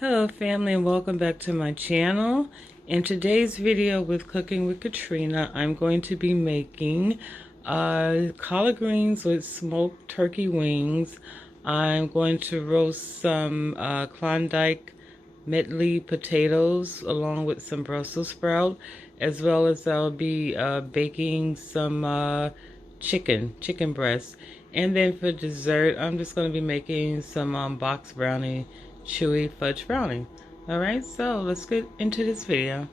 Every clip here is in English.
Hello family, and welcome back to my channel. In today's video with Cooking with Katrina, I'm going to be making collard greens with smoked turkey wings. I'm going to roast some Klondike medley potatoes along with some Brussels sprout, as well as I'll be baking some chicken breast. And then for dessert, I'm just going to be making some box brownie, chewy fudge brownie. Alright, so let's get into this video.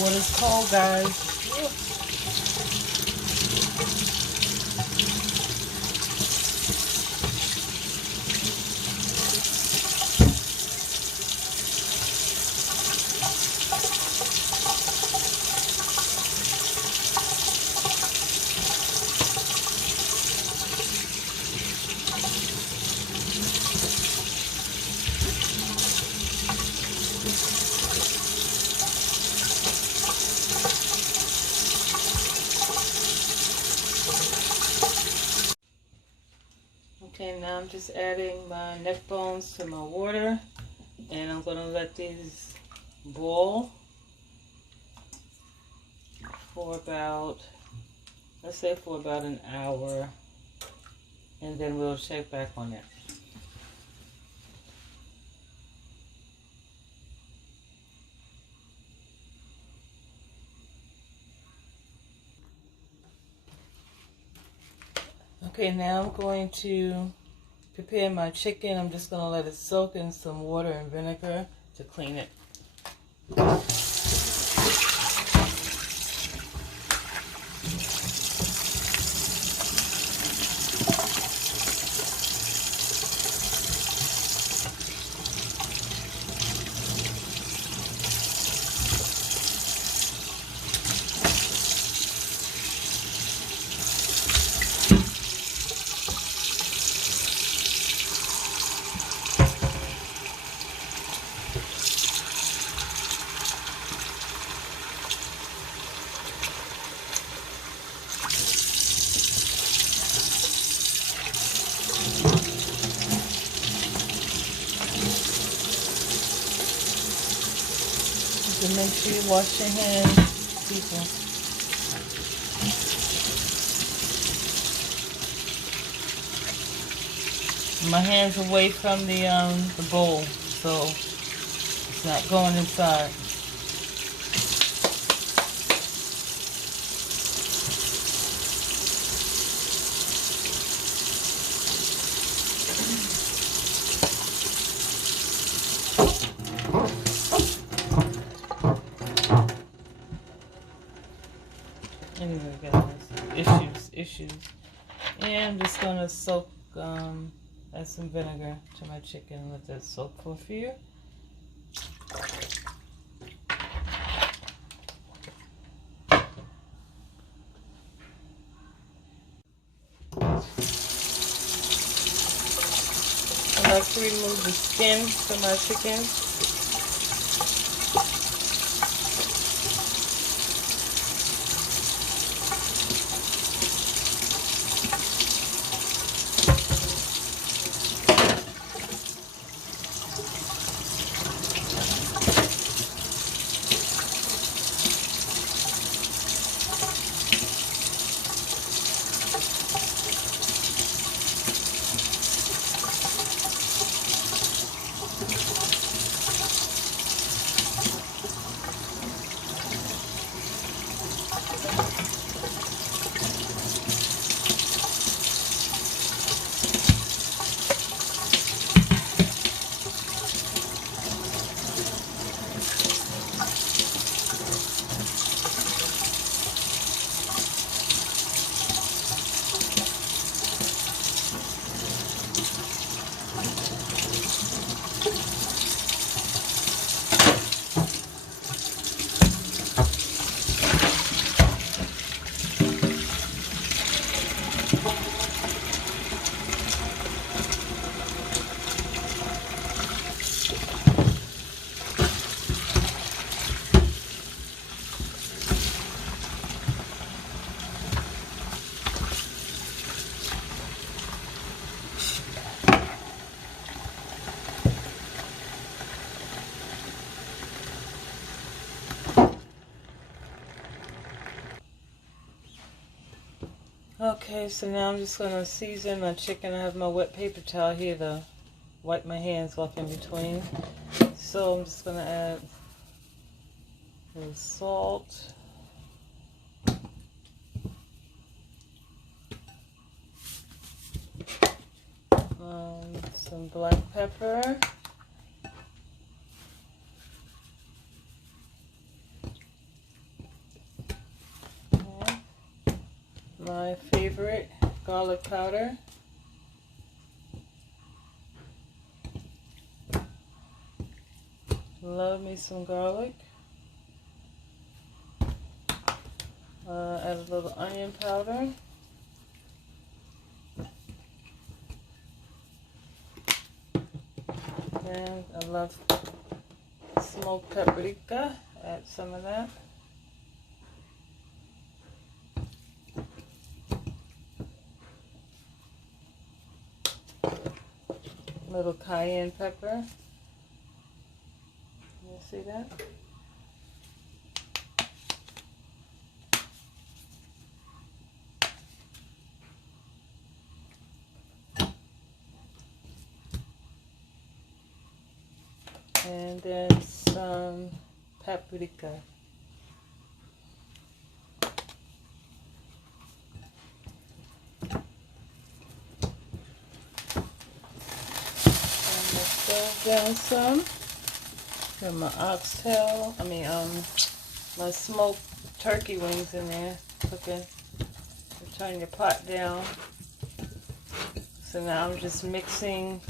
Water's cold, guys. Okay, now I'm just adding my neck bones to my water, and I'm going to let these boil for about, let's say for about an hour, and then we'll check back on it. Okay, now I'm going to prepare my chicken. I'm just going to let it soak in some water and vinegar to clean it. So make sure you wash your hands, people. My hands away from the bowl, so it's not going inside. Anyway, guys, issues. And I'm just gonna soak, add some vinegar to my chicken and let that soak for a few. I like to remove the skin from my chicken. Okay, so now I'm just going to season my chicken. I have my wet paper towel here to wipe my hands off in between. So I'm just going to add a little salt. Some black pepper. Okay. My favorite, garlic powder. Love me some garlic. Add a little onion powder. And I love smoked paprika. Add some of that. Little cayenne pepper. You see that? And then some paprika. Down some. Got my oxtail, my smoked turkey wings in there cooking. Turn your pot down. So now I'm just mixing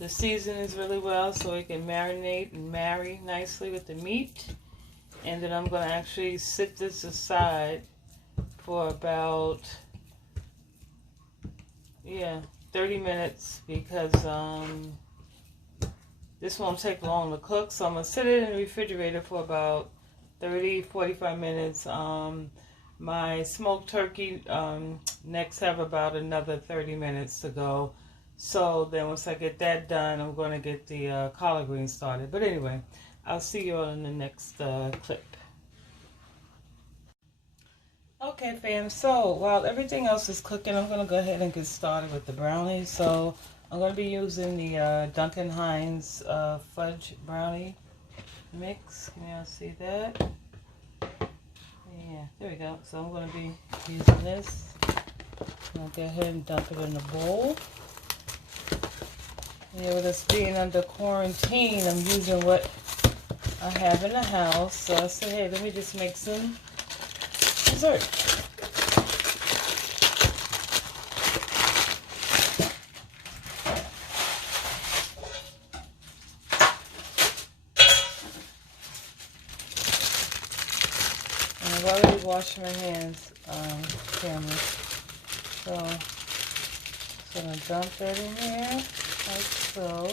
the seasonings really well so it can marinate and marry nicely with the meat. And then I'm going to actually sit this aside for about 30 minutes because this won't take long to cook. So I'm going to sit it in the refrigerator for about 30-45 minutes. My smoked turkey necks have about another 30 minutes to go. So then once I get that done, I'm going to get the collard greens started. But anyway, I'll see you all in the next clip. Okay, fam, so while everything else is cooking, I'm going to go ahead and get started with the brownies. So I'm going to be using the Duncan Hines Fudge Brownie mix. Can y'all see that? Yeah, there we go. So I'm going to be using this. I'll go ahead and dump it in the bowl. Yeah, with us being under quarantine, I'm using what I have in the house. So I said, hey, let me just make some dessert. And I've already washed my hands, family. So I'm just going to dump that in there, like so.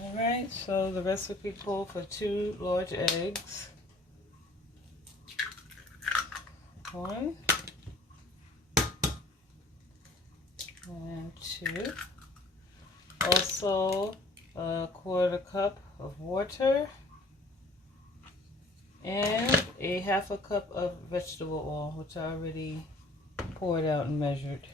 Alright, so the recipe called for 2 large eggs. 1 and 2. Also a 1/4 cup of water and a 1/2 cup of vegetable oil, which I already poured out and measured.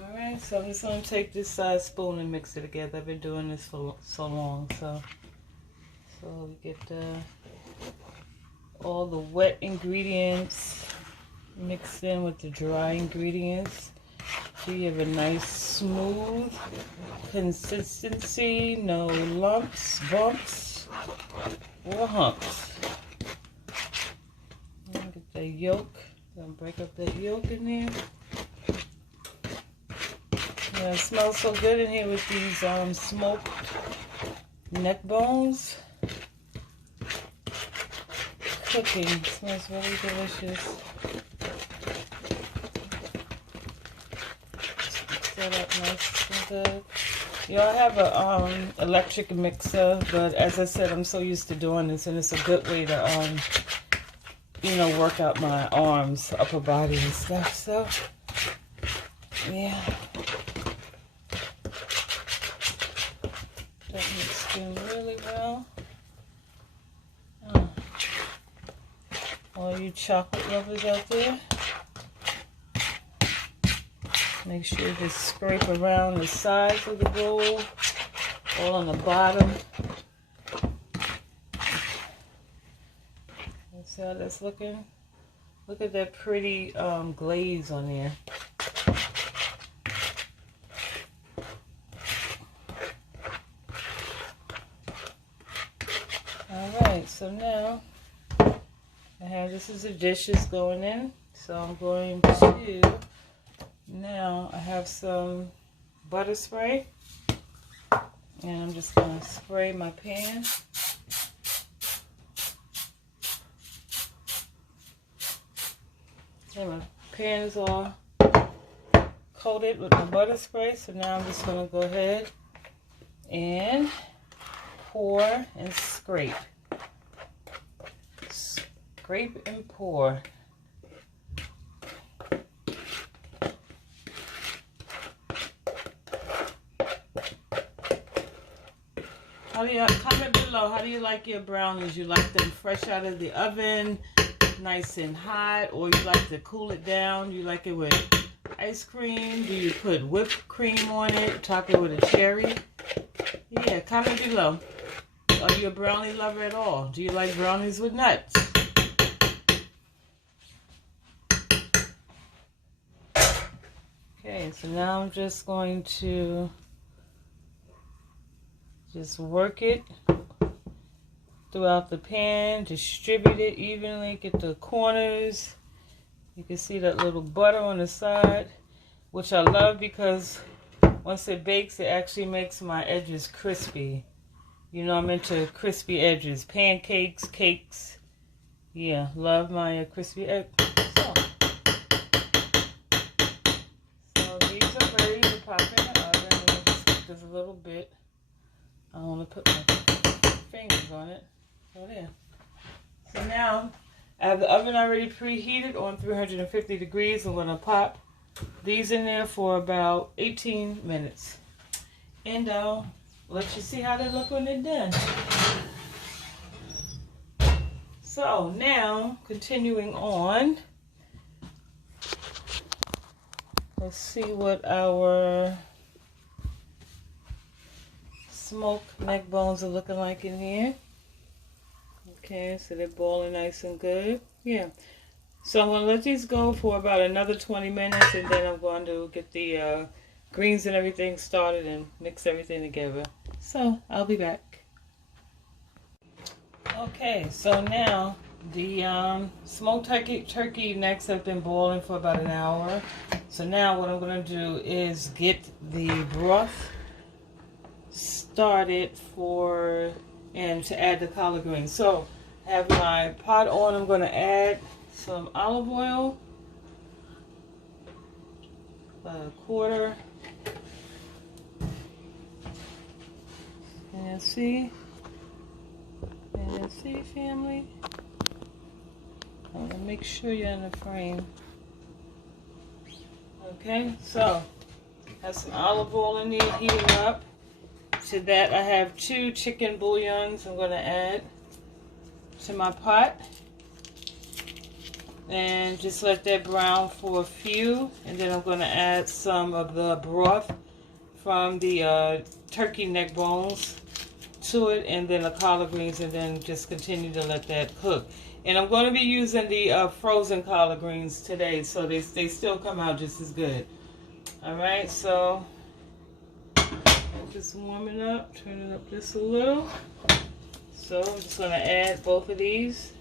Alright, so I'm just going to take this size spoon and mix it together. I've been doing this for so long, so we get all the wet ingredients mixed in with the dry ingredients. So you have a nice smooth consistency, no lumps, bumps, or humps. Get the yolk. Gonna break up that yolk in there. Yeah, it smells so good in here with these smoked neck bones. cooking. It smells really delicious. Mix that up nice and good. You know, I have a electric mixer, but as I said, I'm so used to doing this, and it's a good way to you know, work out my arms, upper body and stuff. So yeah, that mixed in really well. All you chocolate lovers out there, make sure you just scrape around the sides of the bowl, all on the bottom. See how that's looking? Look at that pretty glaze on there. Alright, so now I have, this is the dishes going in. So I'm going to, now I have some butter spray. And I'm just going to spray my pan. Okay, my pan is all coated with my butter spray, so now I'm just going to go ahead and pour and scrape. Scrape and pour. How do you, comment below, how do you like your brownies? You like them fresh out of the oven, nice and hot, or you like to cool it down? You like it with ice cream? Do you put whipped cream on it, top it with a cherry? Yeah, comment below. Are you a brownie lover at all? Do you like brownies with nuts? Okay, so now I'm just going to just work it throughout the pan, distribute it evenly, get the corners. You can see that little butter on the side, which I love because once it bakes, it actually makes my edges crispy. You know, I'm into crispy edges, pancakes, cakes. Yeah, love my crispy egg. So these are ready to pop in the oven. And just a little bit. I want to put my fingers on it. So there. So now I have the oven already preheated on 350 degrees. I'm going to pop these in there for about 18 minutes. And I'll let you see how they look when they're done. So now, continuing on, let's see what our smoked neck bones are looking like in here. Okay, so they're boiling nice and good. Yeah. So I'm going to let these go for about another 20 minutes, and then I'm going to get the greens and everything started and mix everything together. So I'll be back. Okay, so now the smoked turkey necks have been boiling for about an hour. So now what I'm going to do is get the broth started and to add the collard greens. So I have my pot on. I'm going to add some olive oil, about a quarter. And see family, I want to make sure you're in the frame. Okay, so have some olive oil in there heating up. To that I have 2 chicken bouillons I'm going to add to my pot, and just let that brown for a few, and then I'm going to add some of the broth from the turkey neck bones to it, and then the collard greens, and then just continue to let that cook. And I'm going to be using the frozen collard greens today, so they still come out just as good. Alright, so just warming up, turn it up just a little. So I'm just going to add both of these.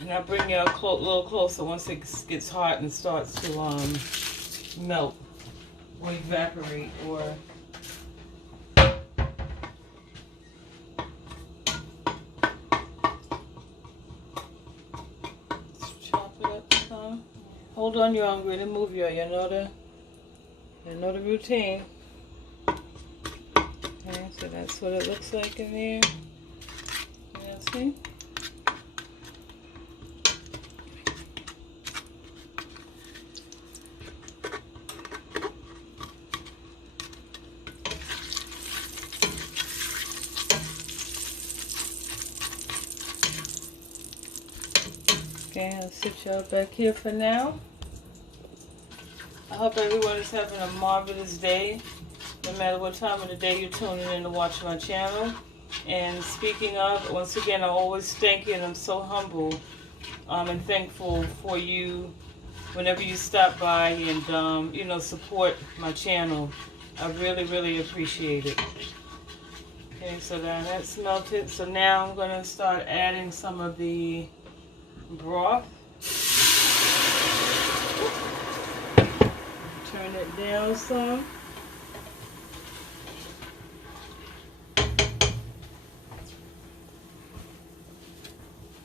And I'll bring you a little closer once it gets hot and starts to melt or evaporate or Hold on, y'all. I'm going to move you. You know the routine. Okay, so that's what it looks like in there. Yeah, see? Okay, I'll sit y'all back here for now. I hope everyone is having a marvelous day, no matter what time of the day you're tuning in to watch my channel. And speaking of, once again, I always thank you, and I'm so humble and thankful for you whenever you stop by and, you know, support my channel. I really, really appreciate it. Okay, so that's melted. So now I'm going to start adding some of the broth. Turn it down some.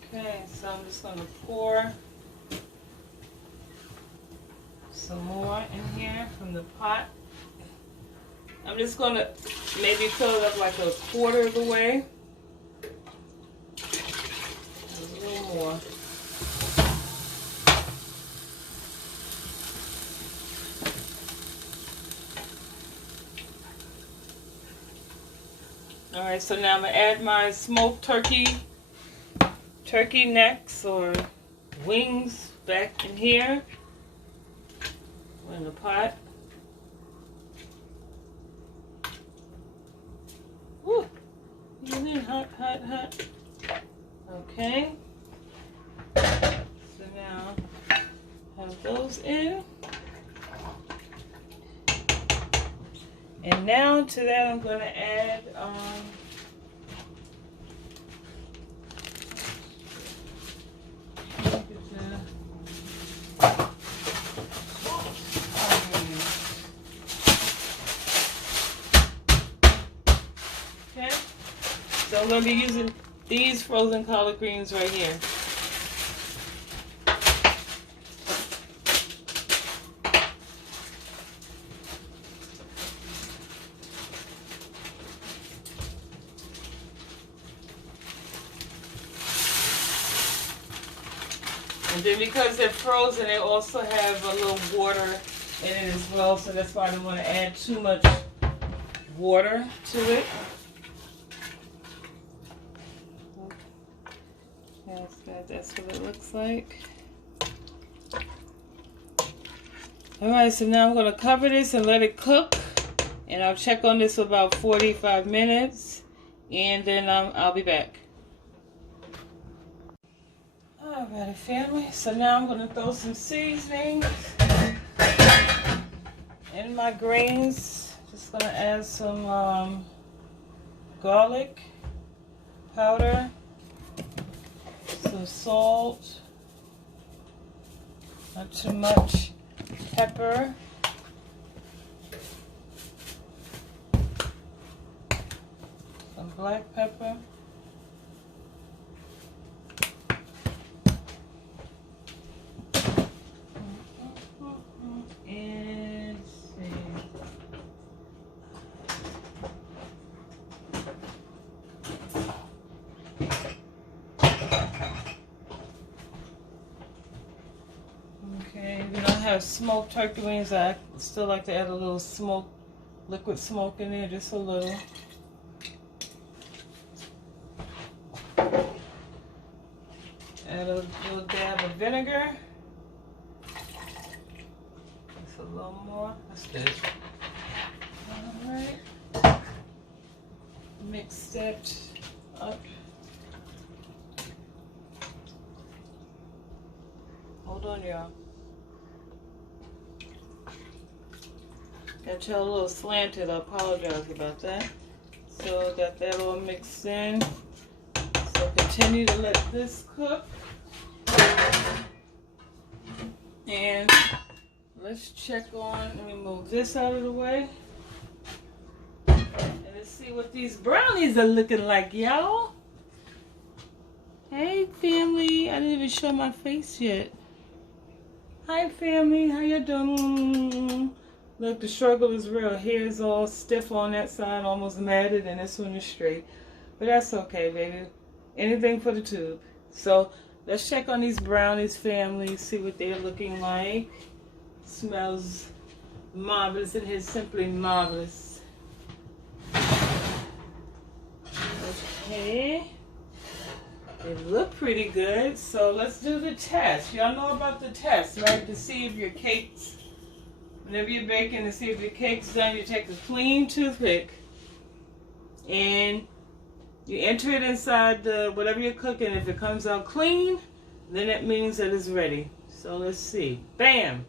Okay, so I'm just going to pour some more in here from the pot. I'm just going to maybe fill it up like a quarter of the way. A little more. Alright, so now I'm going to add my smoked turkey necks or wings back in here in the pot. Woo! Get in hot, hot, hot. Okay. So now have those in. And now to that I'm going to add okay. So I'm going to be using these frozen collard greens right here. And then because they're frozen, they also have a little water in it as well, so that's why I don't want to add too much water to it. That's what it looks like. Alright, so now I'm going to cover this and let it cook. And I'll check on this for about 45 minutes. And then I'll be back. Alright, family. So now I'm going to throw some seasonings in my greens. Just going to add some garlic powder, some salt, not too much pepper, some black pepper, and okay, we don't have smoked turkey wings. I still like to add a little liquid smoke in there, just a little. Add a little dab of vinegar. Just a little more. That's good. Alright. Mix that up. Hold on, y'all. Got y'all a little slanted. I apologize about that. So got that all mixed in. So continue to let this cook. And let's check on, let me move this out of the way. And let's see what these brownies are looking like, y'all. Hey, family. I didn't even show my face yet. Hi family, how you doing? Look, the struggle is real. Hair is all stiff on that side, almost matted, and this one is straight. But that's okay, baby. Anything for the tube. So let's check on these brownies, family, see what they're looking like. Smells marvelous. It is simply marvelous. Okay. They look pretty good. So let's do the test. Y'all know about the test, right? To see if your cakes, whenever you're baking, to see if your cake's done, you take a clean toothpick and you enter it inside the whatever you're cooking. If it comes out clean, then it means that it's ready. So let's see. Bam!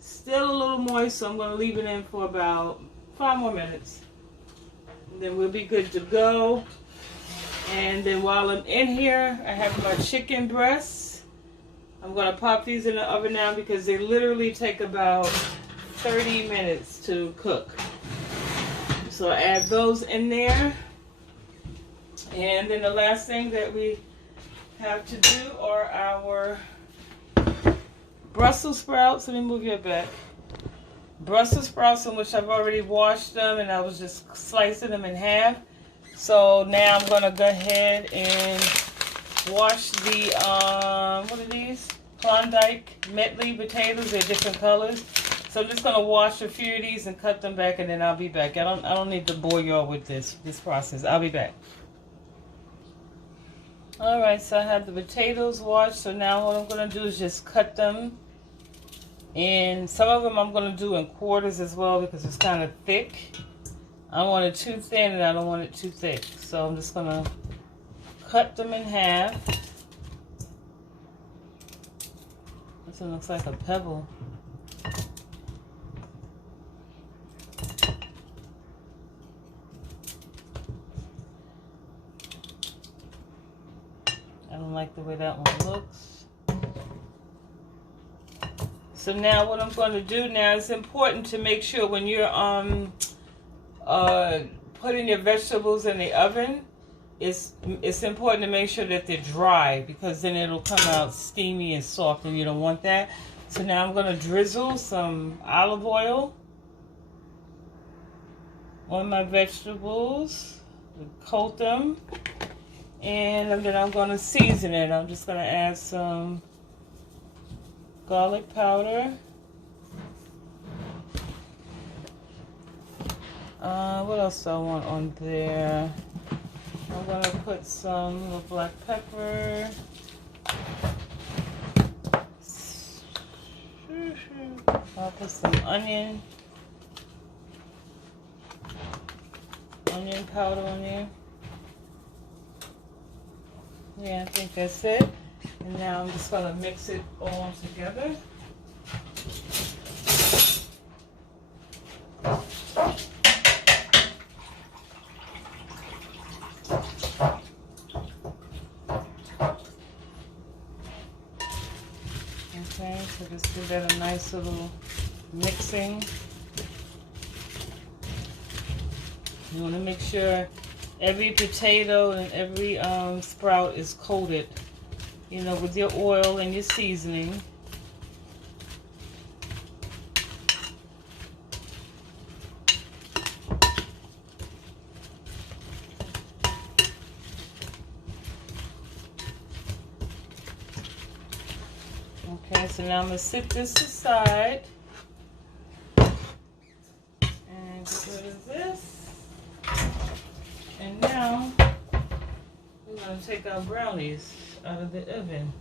Still a little moist, so I'm going to leave it in for about 5 more minutes. And then we'll be good to go. And then while I'm in here, I have my chicken breasts. I'm going to pop these in the oven now because they literally take about 30 minutes to cook. So I add those in there. And then the last thing that we have to do are our Brussels sprouts. Let me move your back. Brussels sprouts, in which I've already washed them and I was just slicing them in half. So now I'm going to go ahead and wash the, what are these? Klondike medley potatoes. They're different colors. So I'm just going to wash a few of these and cut them back, and then I'll be back. I don't need to bore y'all with this process. I'll be back. Alright, so I have the potatoes washed. So now what I'm going to do is just cut them. And some of them I'm going to do in quarters as well because it's kind of thick. I don't want it too thin and I don't want it too thick. So I'm just going to cut them in half. This one looks like a pebble. I don't like the way that one looks. So now what I'm going to do now, it's important to make sure when you're putting your vegetables in the oven, it's important to make sure that they're dry because then it'll come out steamy and soft and you don't want that. So now I'm going to drizzle some olive oil on my vegetables, coat them, and then I'm going to season it. I'm just going to add some garlic powder. What else do I want on there? I'm going to put some little black pepper. I'll put some onion powder on there. Yeah, I think that's it. And now I'm just going to mix it all together. Okay, so just give that a nice little mixing. You want to make sure every potato and every sprout is coated, you know, with your oil and your seasoning. Okay, so now I'm going to set this aside and get rid of this. And now we're going to take our brownies out of the oven.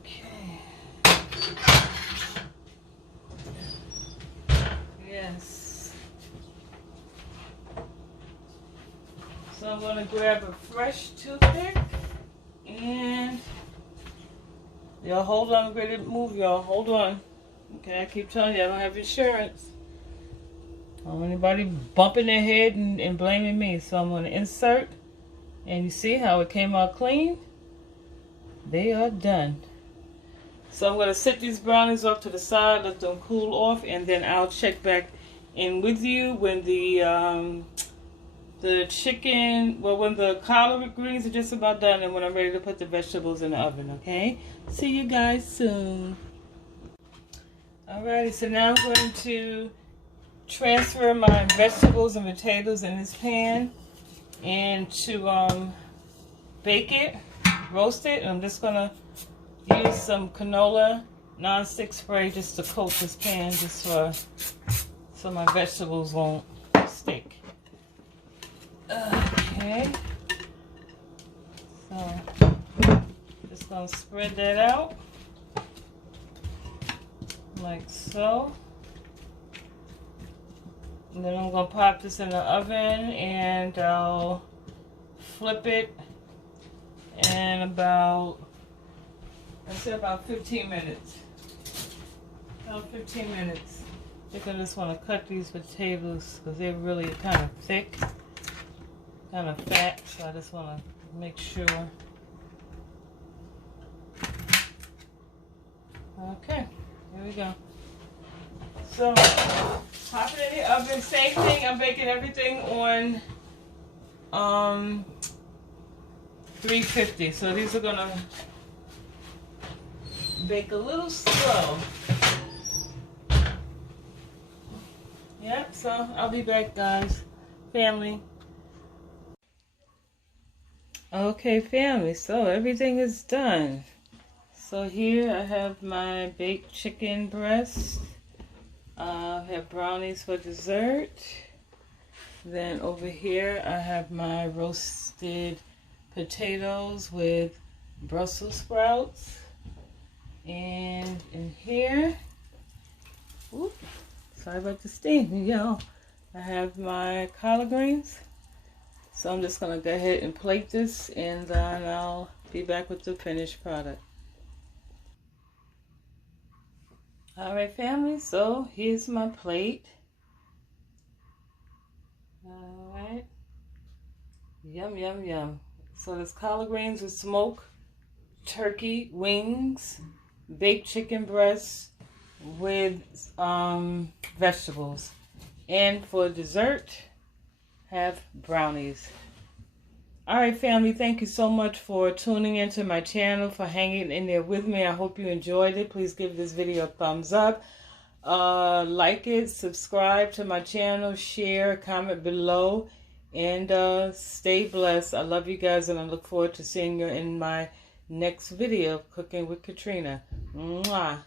Okay. Yes. So I'm going to grab a fresh toothpick. And y'all hold on, I'm ready to move y'all. Hold on. Okay, I keep telling you I don't have insurance. I don't want anybody bumping their head and blaming me. So I'm going to insert. And you see how it came out clean? They are done. So I'm going to set these brownies off to the side, let them cool off, and then I'll check back and with you when the chicken, well, when the collard greens are just about done and when I'm ready to put the vegetables in the oven, okay? See you guys soon. Alrighty, so now I'm going to transfer my vegetables and potatoes in this pan and to bake it, roast it. And I'm just going to use some canola non-stick spray just to coat this pan just so my vegetables won't stick. Okay, so just gonna spread that out like so, and then I'm gonna pop this in the oven and I'll flip it in about, I'd say about 15 minutes. About 15 minutes. I think I just want to cut these potatoes because they're really kind of thick. Kind of fat, so I just want to make sure. Okay, here we go. So, pop it in the oven. Same thing, I'm baking everything on 350. So these are gonna bake a little slow. Yep, so I'll be back, guys. Family. Okay, family, so everything is done. So here I have my baked chicken breast. I have brownies for dessert. Then over here I have my roasted potatoes with Brussels sprouts. And in here, oops, sorry about the steam, y'all. I have my collard greens. So I'm just going to go ahead and plate this, and then I'll be back with the finished product. Alright, family, so here's my plate. Alright. Yum, yum, yum. So there's collard greens with smoked turkey wings, baked chicken breasts with vegetables. And for dessert, have brownies. Alright, family, thank you so much for tuning into my channel, for hanging in there with me. I hope you enjoyed it. Please give this video a thumbs up. Like it, subscribe to my channel, share, comment below, and stay blessed. I love you guys, and I look forward to seeing you in my next video of Cooking with Katrina. Mwah.